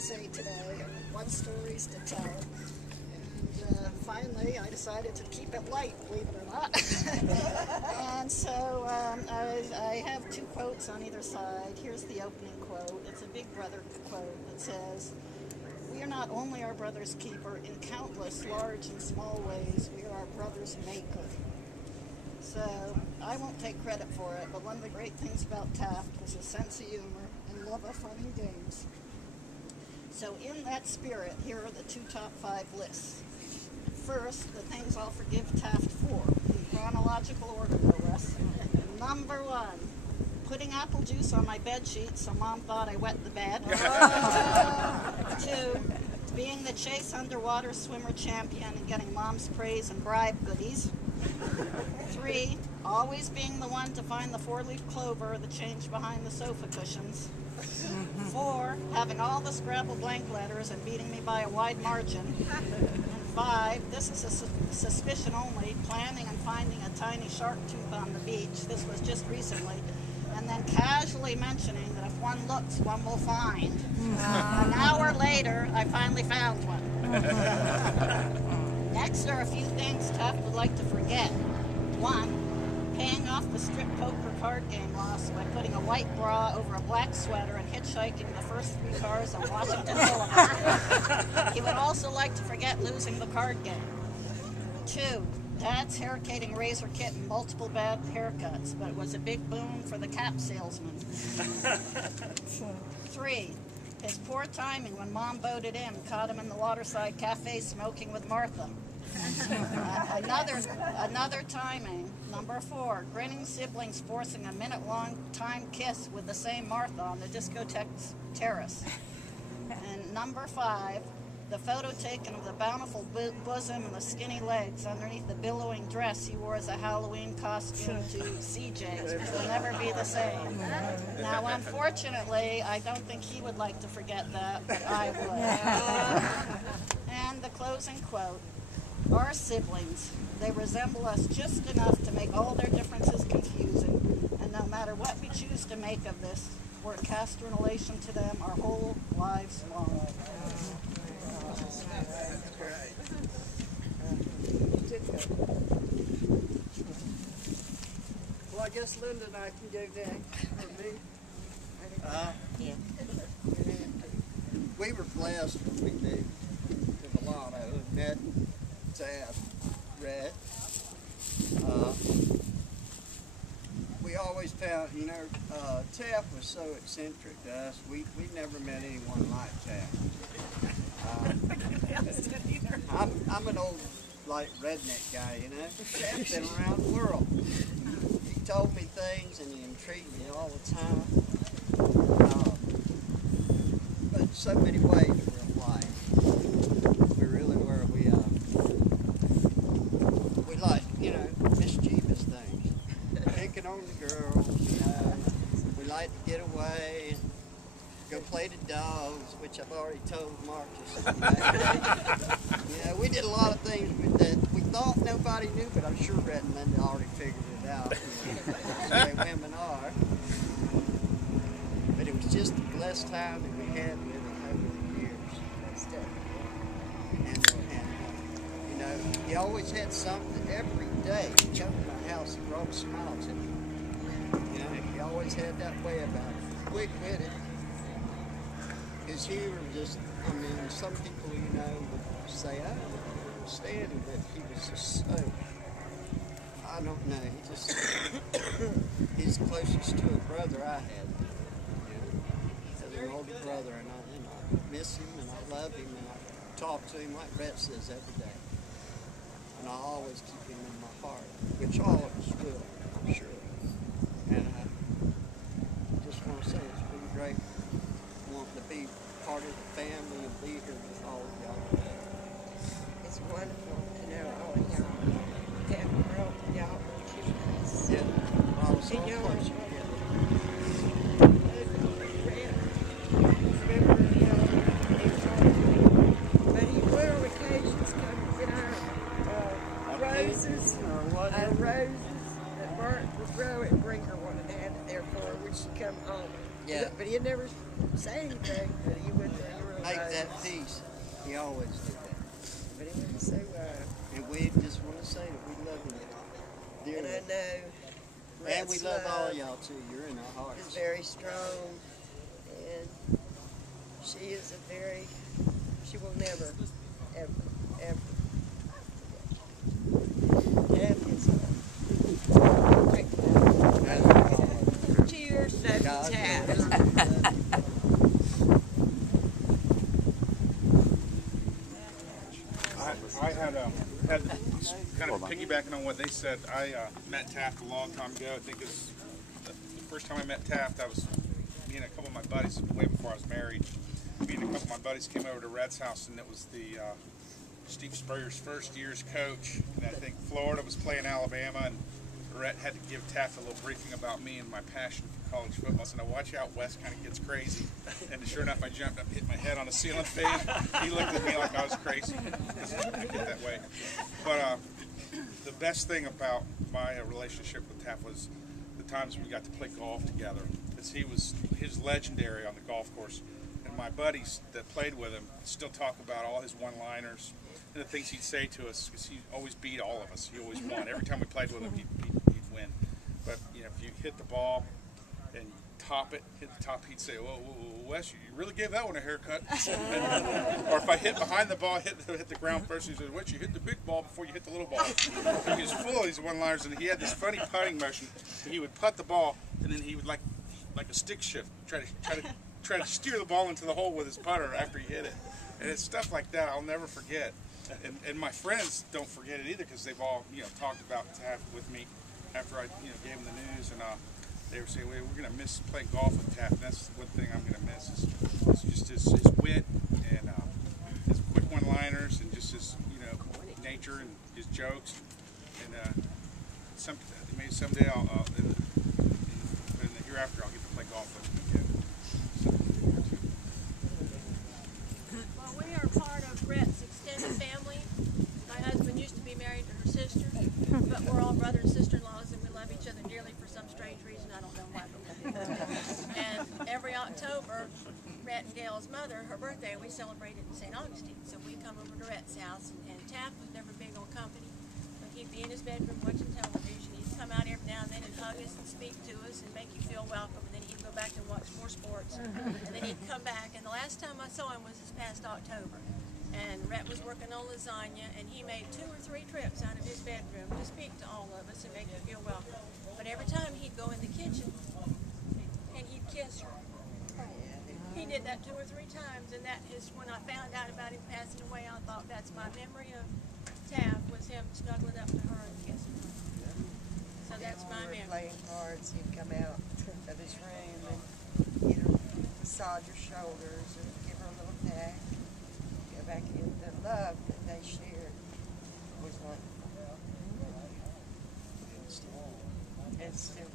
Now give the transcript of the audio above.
to say today, what stories to tell. And finally, I decided to keep it light, believe it or not. And so I have two quotes on either side. Here's the opening quote. It's a Big Brother quote that says, "We are not only our brother's keeper in countless large and small ways, we are our brother's maker." So I won't take credit for it, but one of the great things about Taft was his sense of humor and love of fun and games. So in that spirit, here are the two top 5 lists. First, the things I'll forgive Taft for, in chronological order, no less. Number 1, putting apple juice on my bed sheet so Mom thought I wet the bed. 2, being the Chase underwater swimmer champion and getting Mom's praise and bribe goodies. 3, always being the one to find the 4-leaf clover or the change behind the sofa cushions. 4, having all the Scrabble blank letters and beating me by a wide margin. And 5, this is a suspicion only, planning and finding a tiny shark tooth on the beach. This was just recently. And then casually mentioning that if one looks, one will find. An hour later, I finally found one. Next are a few things Taft would like to forget. 1, paying off the strip poker card game loss by putting a white bra over a black sweater and hitchhiking the first 3 cars on Washington Boulevard. He would also like to forget losing the card game. 2, Dad's hair-cating razor kit and multiple bad haircuts, but it was a big boon for the cap salesman. 3, his poor timing when Mom voted in caught him in the Waterside Cafe smoking with Martha. Another timing. Number 4, grinning siblings forcing a minute-long time kiss with the same Martha on the discotheque's terrace. And number 5, the photo taken of the bountiful bosom and the skinny legs underneath the billowing dress he wore as a Halloween costume to CJ's, which will never be the same. Now, unfortunately, I don't think he would like to forget that, but I would. And the closing quote, "Our siblings, they resemble us just enough to make all their differences confusing, and no matter what we choose to make of this, we're cast in relation to them our whole lives long." Well, I guess Linda and I can go next. Or me. Yeah. We were blessed when we moved to Milano and met Taft, Rhett. We always found, Taft was so eccentric to us. We never met anyone like Taft. I'm an old, redneck guy, Taft's been around the world. He told me things and he intrigued me all the time. But in so many ways we're alike. We really were. We like, mischievous things. Picking on the girls, We like to get away and go play the dogs, which I've already told Marcus. We did a lot of things that we thought nobody knew, but I'm sure Rhett and Linda already figured it out. That's the way women are. But it was just a blessed time that we had with him over the years. And he always had something every day. He come to my house and brought a smile to me. He always had that way about it. Quick-witted. His humor just, some people, would say, I don't understand him, but he was just so, I don't know, he's closest to a brother I had, as an older brother, and I miss him, and I love him, and I talk to him like Brett says every day, and I always keep him in my heart, which all of us will, I'm sure, and I just want to say it's been great wanting to be part of the family and be here with all of y'all today. It's wonderful to know all of y'all. That world, y'all are us. Yeah, all so And y'all close are together. But he will on occasions come get our roses, that Bart would grow and bring her one and hand it there for her when she come home. Yeah. But he'd never say anything, but he would make that peace. He always did that. But it was so, And we just want to say that we love him dearly. and I know And we Rhett's love all love y'all too. You're in our hearts. is very strong, and she is she will never, ever, ever forget. Have his love. Cheers, love you, Taft. I had kind of piggybacking on what they said. I met Taft a long time ago. I think it's the first time I met Taft. Me and a couple of my buddies, way before I was married. Me and a couple of my buddies came over to Rhett's house, and it was the Steve Spurrier's first year's coach. And I think Florida was playing Alabama, and Rhett had to give Taft a little briefing about me and my passion for college football. So now watch out, Wes kind of gets crazy. And sure enough, I jumped up, hit my head on a ceiling fan. He looked at me like I was crazy. I get that way. But the best thing about my relationship with Taft was the times we got to play golf together. Because he was legendary on the golf course. And my buddies that played with him still talk about all his one-liners and the things he'd say to us, because he always beat all of us. He always won. Every time we played with him, he'd win. But you know, if you hit the ball and you hit the top, he'd say, "Whoa, Wes, you really gave that one a haircut." Or if I hit behind the ball, hit the ground first, he said, "Wes, you hit the big ball before you hit the little ball." He was full of these one-liners, and he had this funny putting motion. He would putt the ball, and then he would like a stick shift, try to steer the ball into the hole with his putter after he hit it. And it's stuff like that I'll never forget. And my friends don't forget it either, because they've all talked about Taft with me after I gave them the news, and they were saying, "Well, we're going to miss playing golf with Taft." And that's one thing I'm going to miss is just his wit and his quick one-liners and just his nature and his jokes. And maybe someday in the hereafter I'll get to play golf with him again. Well, we are part of Rhett's extended family. My husband used to be married to her sister, but we're all brother and sister-in-laws, and we love each other dearly for some strange reason. I don't know why, but we do. And every October, Rhett and Gail's mother, her birthday, we celebrate it in St. Augustine. So we come over to Rhett's house, and Taft was never big on company, but he'd be in his bedroom watching television. He'd come out every now and then and hug us and speak to us and make you feel welcome, and then he'd go back and watch more sports, and then he'd come back. And the last time I saw him was this past October, and Rhett was working on lasagna, and he made 2 or 3 trips out of his bedroom to speak to all of us and make you feel welcome. But every time he'd go in the kitchen and he'd kiss her. He did that 2 or 3 times, and that is when I found out about him passing away. I thought that's my memory of Taft, was him snuggling up to her and kissing her. So that's my When we were memory. playing cards, he'd come out of his room and massage her shoulders and give her a little tap. Go back in. The love that they shared was wonderful. And still